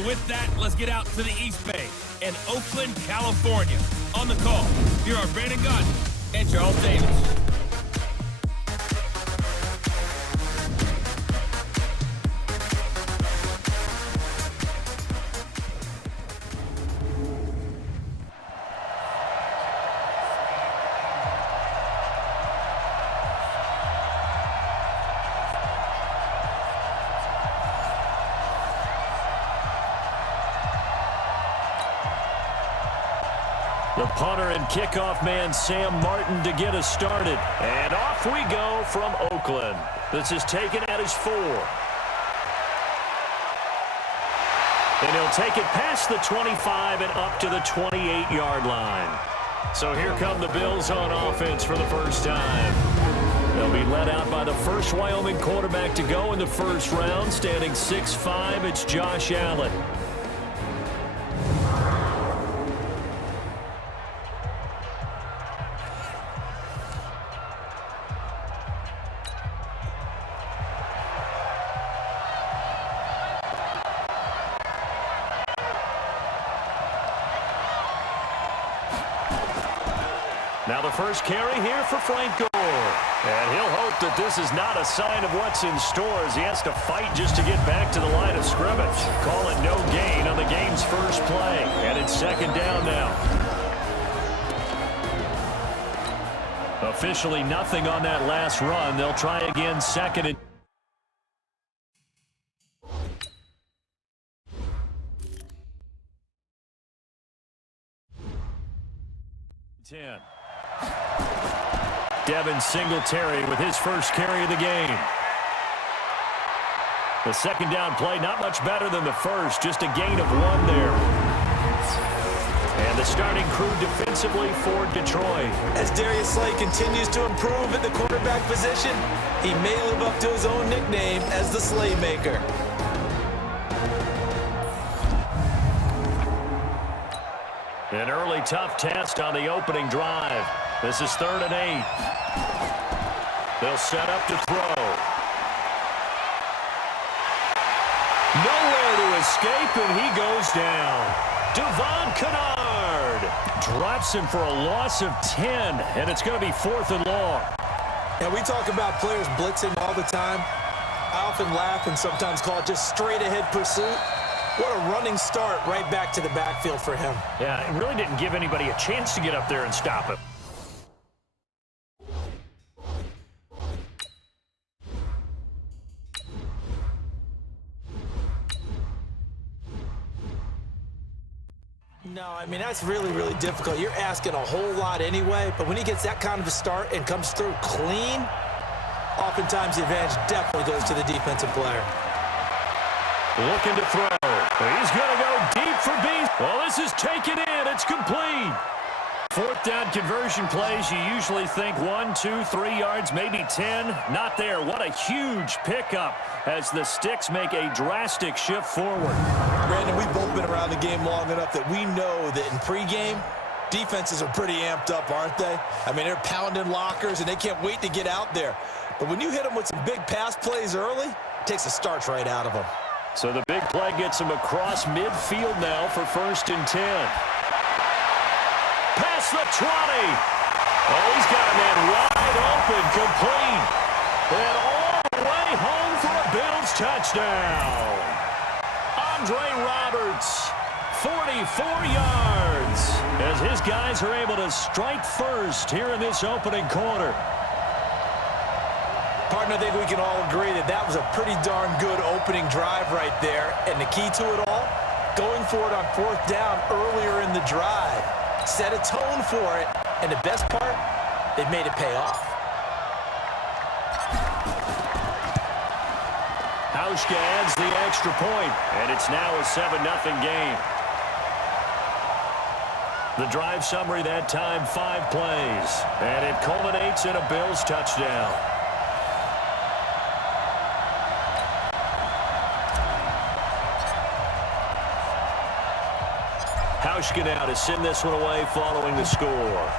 So with that, let's get out to the East Bay in Oakland, California. On the call, here are Brandon Gaudin and Charles Davis. The punter and kickoff man, Sam Martin, to get us started. And off we go from Oakland. This is taken at his 4. And he'll take it past the 25 and up to the 28-yard line. So here come the Bills on offense for the first time. They'll be led out by the first Wyoming quarterback to go in the first round. Standing 6'5", it's Josh Allen. Now the first carry here for Frank Gore. And he'll hope that this is not a sign of what's in store as he has to fight just to get back to the line of scrimmage. Call it no gain on the game's first play. And it's second down now. Officially nothing on that last run. They'll try again second and 10. Devin Singletary with his first carry of the game. The second down play, not much better than the first, just a gain of 1 there. And the starting crew defensively for Detroit. As Darius Slay continues to improve at the quarterback position, he may live up to his own nickname as the Slaymaker. An early tough test on the opening drive. This is 3rd and 8. They'll set up to throw. Nowhere to escape, and he goes down. Devon Kennard drops him for a loss of 10, and it's going to be 4th and long. And we talk about players blitzing all the time. I often laugh and sometimes call it just straight-ahead pursuit. What a running start right back to the backfield for him. Yeah, it really didn't give anybody a chance to get up there and stop him. No, I mean, that's really, really difficult. You're asking a whole lot anyway, but when he gets that kind of a start and comes through clean, oftentimes the advantage definitely goes to the defensive player. Looking to throw. He's going to go deep for Beast. Well, this is taken in. It's complete. 4th down conversion plays, you usually think 1, 2, 3 yards, maybe 10. Not there. What a huge pickup as the Sticks make a drastic shift forward. Brandon, we've both been around the game long enough that we know that in pregame, defenses are pretty amped up, aren't they? I mean, they're pounding lockers, and they can't wait to get out there. But when you hit them with some big pass plays early, it takes the starch right out of them. So the big play gets him across midfield now for 1st and 10. Past the 20. Oh, he's got a man wide open, complete. And all the way home for a Bills touchdown. Andre Roberts, 44 yards, as his guys are able to strike first here in this opening quarter. Partner, I think we can all agree that that was a pretty darn good opening drive right there. And the key to it all, going for it on 4th down earlier in the drive. Set a tone for it. And the best part, they've made it pay off. Hauschka adds the extra point, and it's now a 7-0 game. The drive summary that time, 5 plays. And it culminates in a Bills touchdown. Hauschka now to send this one away following the score.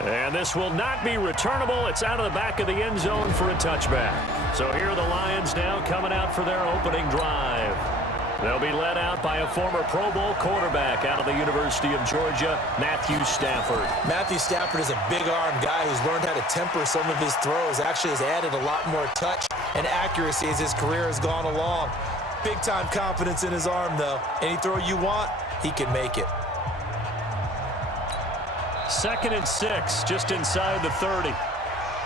And And this will not be returnable. It's out of the back of the end zone for a touchback. So here are the Lions now coming out for their opening drive. They'll be led out by a former Pro Bowl quarterback out of the University of Georgia, Matthew Stafford. Matthew Stafford is a big-arm guy who's learned how to temper some of his throws. Actually has added a lot more touch and accuracy as his career has gone along. Big-time confidence in his arm, though. Any throw you want, he can make it. 2nd and 6, just inside the 30.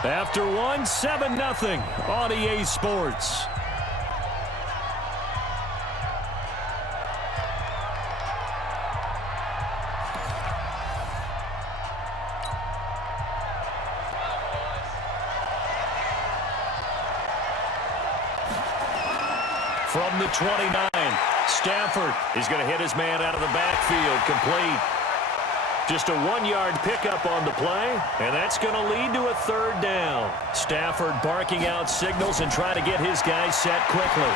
After 7-0 on EA Sports. From the 29, Stafford is going to hit his man out of the backfield, complete. Just a 1-yard pickup on the play, and that's going to lead to a 3rd down. Stafford barking out signals and trying to get his guys set quickly.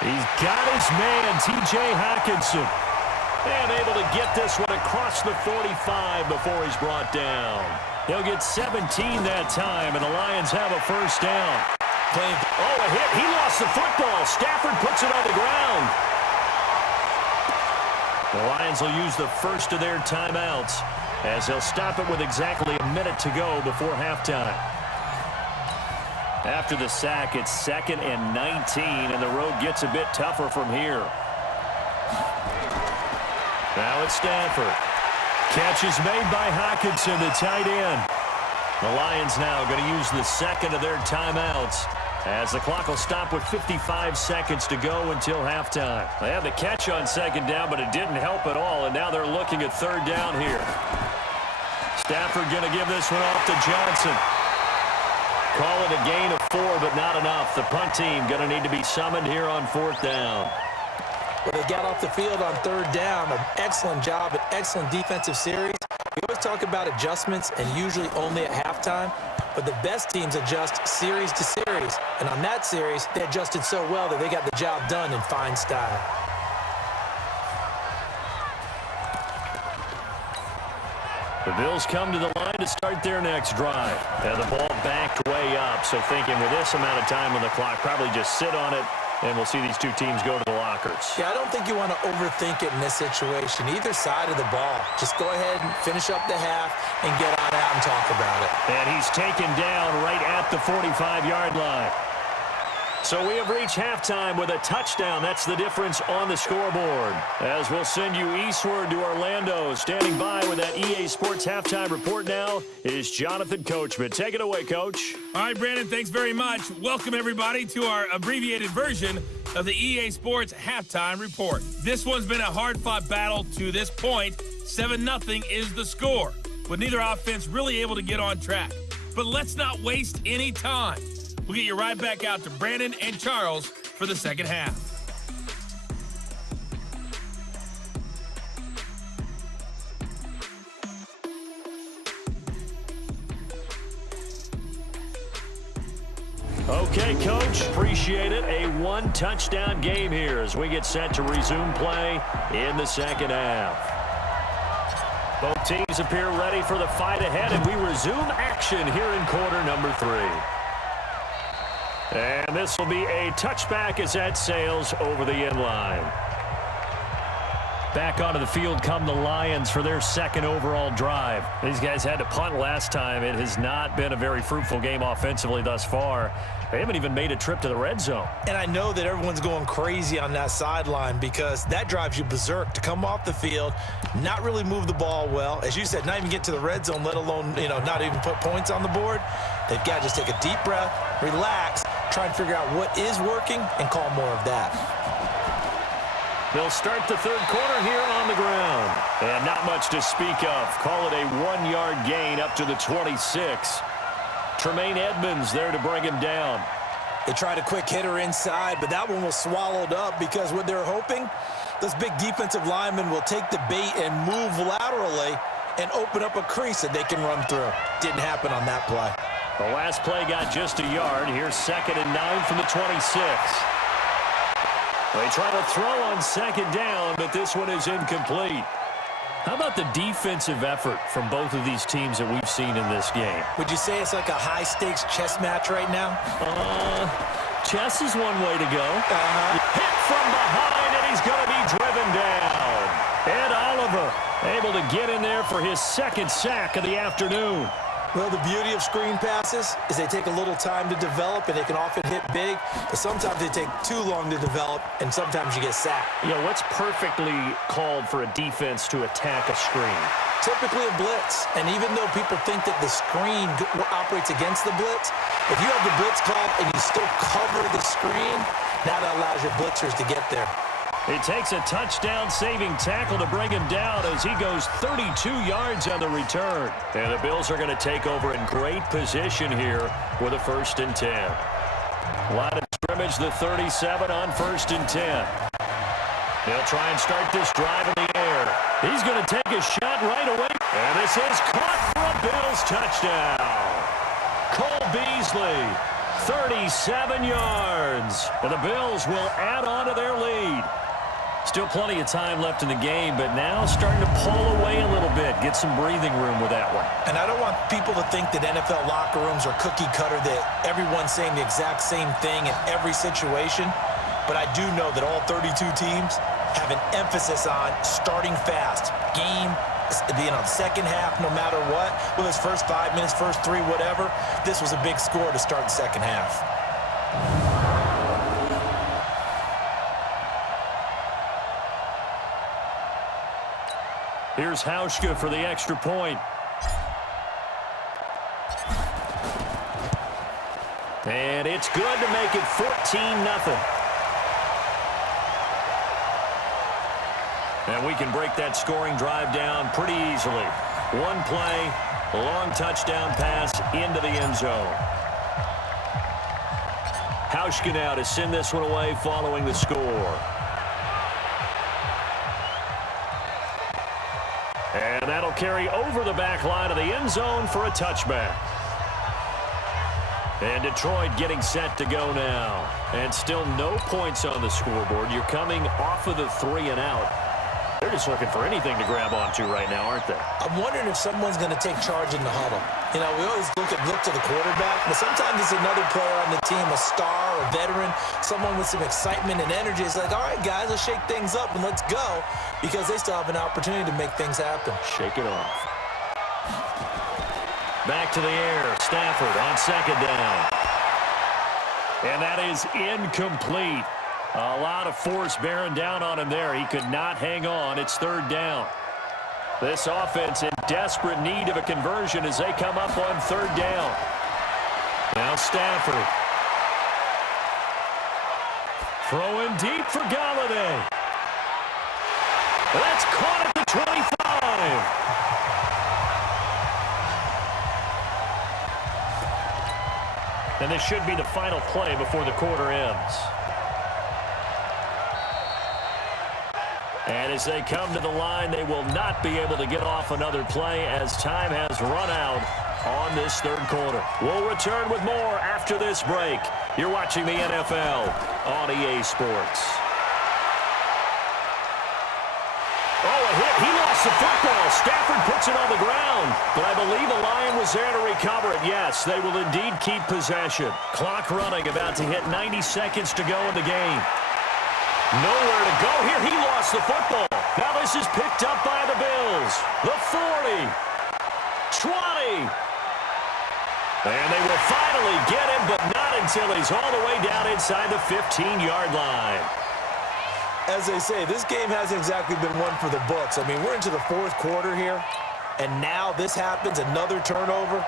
He's got his man, T.J. Hockenson, and able to get this one across the 45 before he's brought down. He'll get 17 that time, and the Lions have a 1st down. Oh, a hit. He lost the football. Stafford puts it on the ground. The Lions will use the first of their timeouts as they'll stop it with exactly a minute to go before halftime. After the sack, it's 2nd and 19, and the road gets a bit tougher from here. Now it's Stafford. Catch is made by Hockenson, the tight end. The Lions now going to use the 2nd of their timeouts as the clock will stop with 55 seconds to go until halftime. They had the catch on 2nd down, but it didn't help at all, and now they're looking at 3rd down here. Stafford going to give this one off to Johnson. Call it a gain of 4, but not enough. The punt team going to need to be summoned here on 4th down. Well, they got off the field on 3rd down. An excellent job, an excellent defensive series. We always talk about adjustments and usually only at halftime, but the best teams adjust series to series. And on that series, they adjusted so well that they got the job done in fine style. The Bills come to the line to start their next drive. And the ball backed way up, so thinking with this amount of time on the clock, probably just sit on it, and we'll see these two teams go to the lockers. Yeah, I don't think you want to overthink it in this situation. Either side of the ball. Just go ahead and finish up the half and get on out and talk about it. And he's taken down right at the 45-yard line. So we have reached halftime with a touchdown. That's the difference on the scoreboard. As we'll send you eastward to Orlando. Standing by with that EA Sports halftime report now is Jonathan Coachman. Take it away, Coach. All right, Brandon, thanks very much. Welcome, everybody, to our abbreviated version of the EA Sports halftime report. This one's been a hard-fought battle to this point. 7-0 is the score, with neither offense really able to get on track. But let's not waste any time. We'll get you right back out to Brandon and Charles for the second half. Okay, Coach, appreciate it. A one-touchdown game here as we get set to resume play in the second half. Both teams appear ready for the fight ahead, and we resume action here in quarter number 3. And this will be a touchback as that sails over the end line. Back onto the field come the Lions for their second overall drive. These guys had to punt last time. It has not been a very fruitful game offensively thus far. They haven't even made a trip to the red zone. And I know that everyone's going crazy on that sideline because that drives you berserk to come off the field, not really move the ball well. As you said, not even get to the red zone, let alone, not even put points on the board. They've got to just take a deep breath, relax, try and figure out what is working and call more of that. They'll start the third quarter here on the ground. And not much to speak of. Call it a 1-yard gain up to the 26. Tremaine Edmonds there to bring him down. They tried a quick hitter inside, but that one was swallowed up because what they're hoping, those big defensive linemen will take the bait and move laterally and open up a crease that they can run through. Didn't happen on that play. The last play got just a yard. Here's 2nd and 9 from the 26. They try to throw on 2nd down, but this one is incomplete. How about the defensive effort from both of these teams that we've seen in this game? Would you say it's like a high-stakes chess match right now? Chess is one way to go. Hit from behind, and he's going to be driven down. Ed Oliver able to get in there for his second sack of the afternoon. Well, the beauty of screen passes is they take a little time to develop, and they can often hit big, but sometimes they take too long to develop, and sometimes you get sacked. Yeah, what's perfectly called for a defense to attack a screen? Typically a blitz, and even though people think that the screen operates against the blitz, if you have the blitz called and you still cover the screen, that allows your blitzers to get there. It takes a touchdown-saving tackle to bring him down as he goes 32 yards on the return. And the Bills are going to take over in great position here with a 1st and 10. Line of scrimmage, the 37 on 1st and 10. They'll try and start this drive in the air. He's going to take a shot right away. And this is caught for a Bills touchdown. Cole Beasley, 37 yards. And the Bills will add on to their lead. Still plenty of time left in the game, but now starting to pull away a little bit. Get some breathing room with that one. And I don't want people to think that NFL locker rooms are cookie cutter, that everyone's saying the exact same thing in every situation. But I do know that all 32 teams have an emphasis on starting fast. Game being on second half no matter what. Whether it's first 5 minutes, first 3, whatever. This was a big score to start the second half. Here's Hauschka for the extra point. And it's good to make it 14-0. And we can break that scoring drive down pretty easily. One play, a long touchdown pass into the end zone. Hauschka now to send this one away following the score. And that'll carry over the back line of the end zone for a touchback. And Detroit getting set to go now. And still no points on the scoreboard. You're coming off of the 3 and out. They're just looking for anything to grab onto right now, aren't they? I'm wondering if someone's going to take charge in the huddle. You know, we always look to the quarterback, but sometimes it's another player on the team, a star, a veteran, someone with some excitement and energy. It's like, all right, guys, let's shake things up and let's go, because they still have an opportunity to make things happen. Shake it off. Back to the air. Stafford on second down. And that is incomplete. A lot of force bearing down on him there. He could not hang on. It's 3rd down. This offense in desperate need of a conversion as they come up on 3rd down. Now Stafford. Throwing deep for Galladay. That's caught at the 25. And this should be the final play before the quarter ends. And as they come to the line, they will not be able to get off another play as time has run out on this 3rd quarter. We'll return with more after this break. You're watching the NFL on EA Sports. Oh, a hit. He lost the football. Stafford puts it on the ground. But I believe a Lion was there to recover it. Yes, they will indeed keep possession. Clock running, about to hit 90 seconds to go in the game. Nowhere to go here. He lost the football. Now this is picked up by the Bills. The 40. 20. And they will finally get him, but not until he's all the way down inside the 15-yard line. As they say, this game hasn't exactly been one for the books. I mean, we're into the 4th quarter here, and now this happens, another turnover.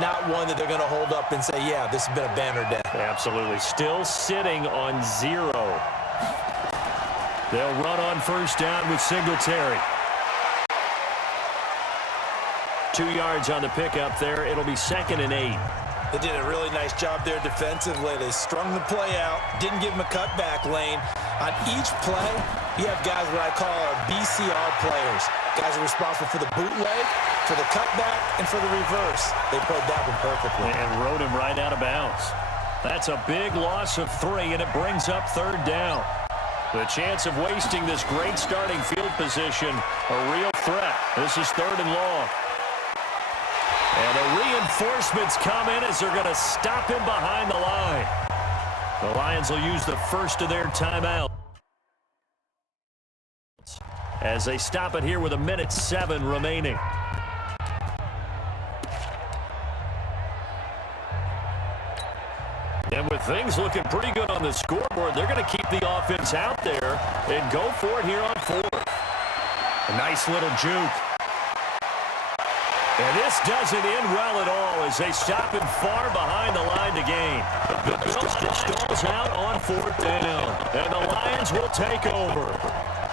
Not one that they're going to hold up and say, yeah, this has been a banner day. Absolutely. Still sitting on 0. They'll run on 1st down with Singletary. 2 yards on the pickup there. It'll be 2nd and 8. They did a really nice job there defensively. They strung the play out, didn't give him a cutback lane. On each play, you have guys what I call our BCR players. Guys are responsible for the bootleg, for the cutback, and for the reverse. They played that one perfectly. And rode him right out of bounds. That's a big loss of 3, and it brings up 3rd down. The chance of wasting this great starting field position, a real threat. This is 3rd and long. And the reinforcements come in as they're going to stop him behind the line. The Lions will use the first of their timeouts as they stop it here with 1:07 remaining. And with things looking pretty good on the scoreboard, they're going to keep the offense out there and go for it here on 4th. A nice little juke. And this doesn't end well at all as they stop him far behind the line to gain. The Bills stalls out on 4th down, and the Lions will take over.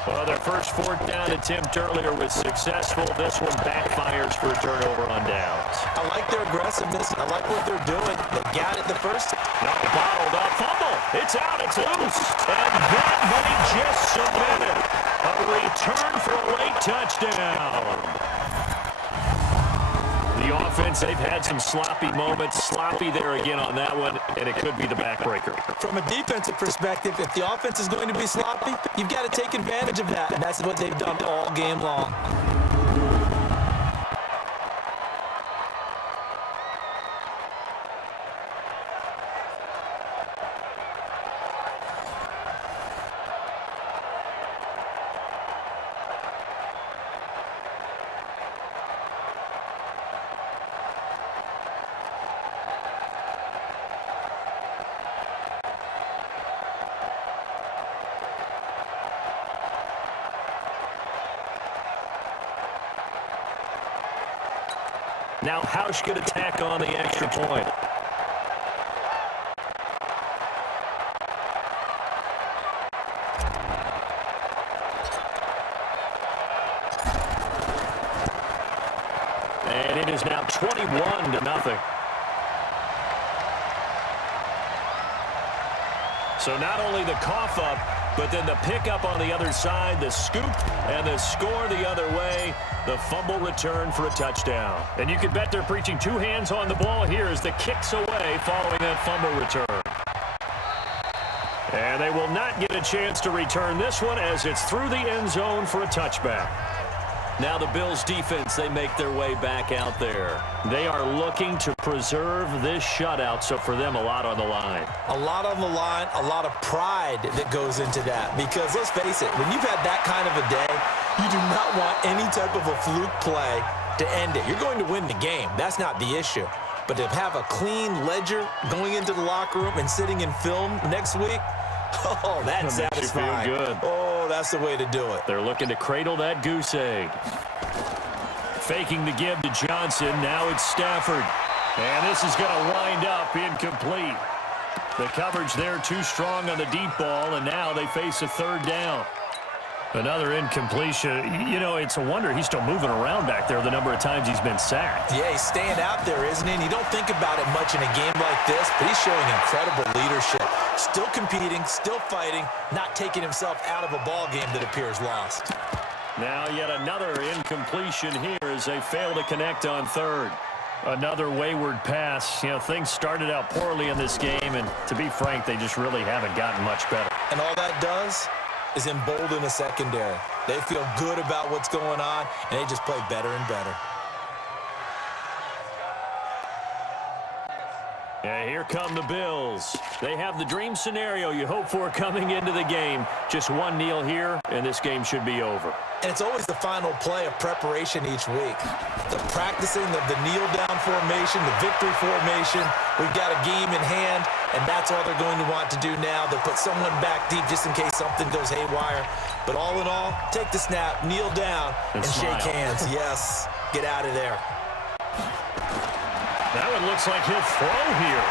Well, their first 4th down attempt earlier was successful. This one backfires for a turnover on downs. I like their aggressiveness. I like what they're doing. They got it the first time. No, bottled up. Fumble. It's out. It's loose. And that money just submitted. A return for a late touchdown. The offense, they've had some sloppy moments. Sloppy there again on that one, and it could be the backbreaker. From a defensive perspective, if the offense is going to be sloppy, you've got to take advantage of that, and that's what they've done all game long. Now Hausch could attack on the extra point. And it is now 21-0. So not only the cough up, but then the pickup on the other side, the scoop, and the score the other way. The fumble return for a touchdown. And you can bet they're preaching 2 hands on the ball here as the kick's away following that fumble return. And they will not get a chance to return this one as it's through the end zone for a touchback. Now the Bills defense, they make their way back out there. They are looking to preserve this shutout, so for them, a lot on the line. A lot on the line, a lot of pride that goes into that. Because let's face it, when you've had that kind of a day, you do not want any type of a fluke play to end it. You're going to win the game. That's not the issue. But to have a clean ledger going into the locker room and sitting in film next week, oh, that's satisfying. Feel good. Oh, that's the way to do it. They're looking to cradle that goose egg. Faking the give to Johnson. Now it's Stafford. And this is going to wind up incomplete. The coverage there too strong on the deep ball, and now they face a 3rd down. Another incompletion. You know, it's a wonder he's still moving around back there the number of times he's been sacked. Yeah, he's staying out there, isn't he? And you don't think about it much in a game like this, but he's showing incredible leadership. Still competing, still fighting, not taking himself out of a ball game that appears lost. Now yet another incompletion here as they fail to connect on 3rd. Another wayward pass. You know, things started out poorly in this game, and to be frank, they just really haven't gotten much better. And all that does is embolden a secondary. They feel good about what's going on, and they just play better and better. Yeah, here come the Bills. They have the dream scenario you hope for coming into the game. Just one kneel here, and this game should be over. And it's always the final play of preparation each week. The practicing of the kneel-down formation, the victory formation. We've got a game in hand, and that's all they're going to want to do now. They'll put someone back deep just in case something goes haywire. But all in all, take the snap, kneel down, and shake hands. Yes, get out of there. That one looks like he'll throw here.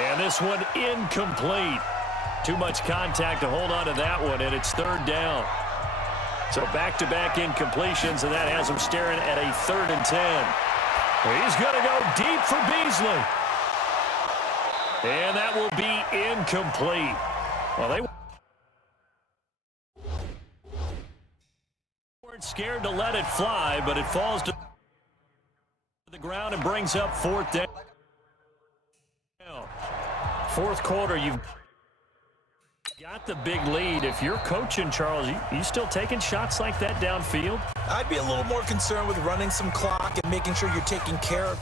And this one incomplete. Too much contact to hold on to that one, and it's 3rd down. So back-to-back incompletions, and that has him staring at a 3rd and 10. He's going to go deep for Beasley. And that will be incomplete. Well, they weren't scared to let it fly, but it falls to the ground and brings up 4th down. 4th quarter, you've Got the big lead. If you're coaching, Charles, you still taking shots like that downfield? I'd be a little more concerned with running some clock and making sure you're taking care of.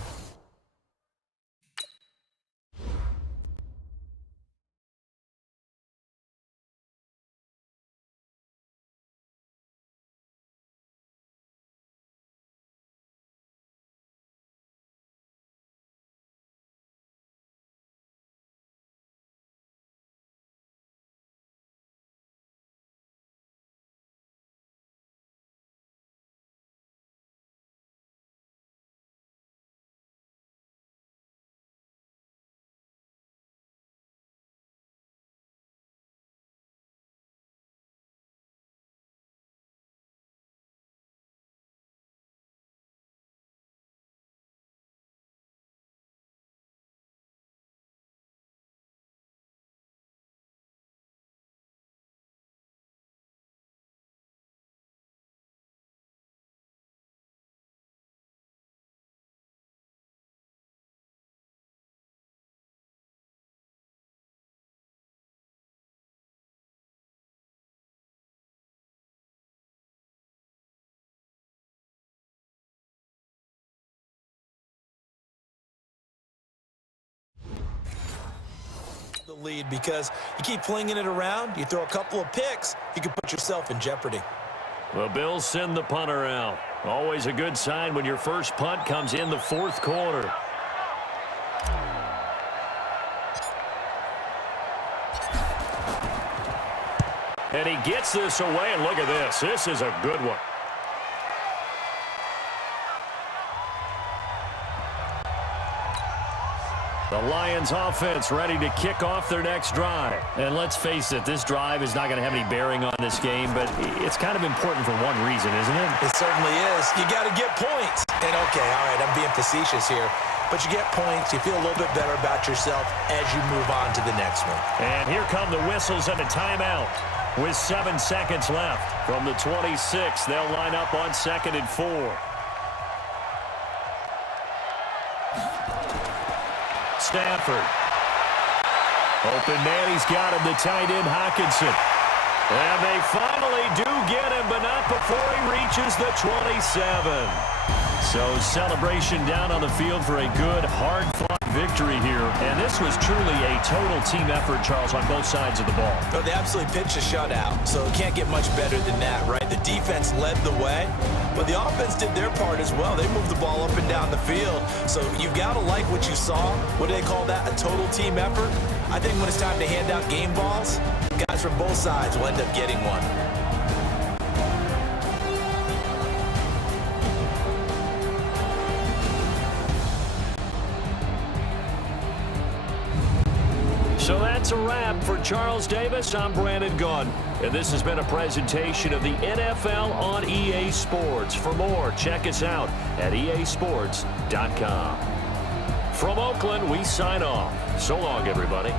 The lead, because you keep flinging it around, you throw a couple of picks, you can put yourself in jeopardy. The Bills send the punter out. Always a good sign when your first punt comes in the fourth quarter. And he gets this away, and look at this. This is a good one. The Lions offense ready to kick off their next drive. And let's face it, this drive is not going to have any bearing on this game, but it's kind of important for one reason, isn't it? It certainly is. You got to get points. And okay, all right, I'm being facetious here, but you get points, you feel a little bit better about yourself as you move on to the next one. And here come the whistles and a timeout. With 7 seconds left from the 26, they'll line up on 2nd and 4. Stafford. Open man, he's got him, the tight end Hockenson. And they finally do get him, but not before he reaches the 27. So celebration down on the field for a good, hard-fought victory here. And this was truly a total team effort, Charles, on both sides of the ball. But they absolutely pitched a shutout, so it can't get much better than that, right? The defense led the way, but the offense did their part as well. They moved the ball up and down the field. So you've got to like what you saw. What do they call that? A total team effort? I think when it's time to hand out game balls, guys from both sides will end up getting one. So that's a wrap for Charles Davis. I'm Brandon Gunn, and this has been a presentation of the NFL on EA Sports. For more, check us out at easports.com. From Oakland, we sign off. So long, everybody.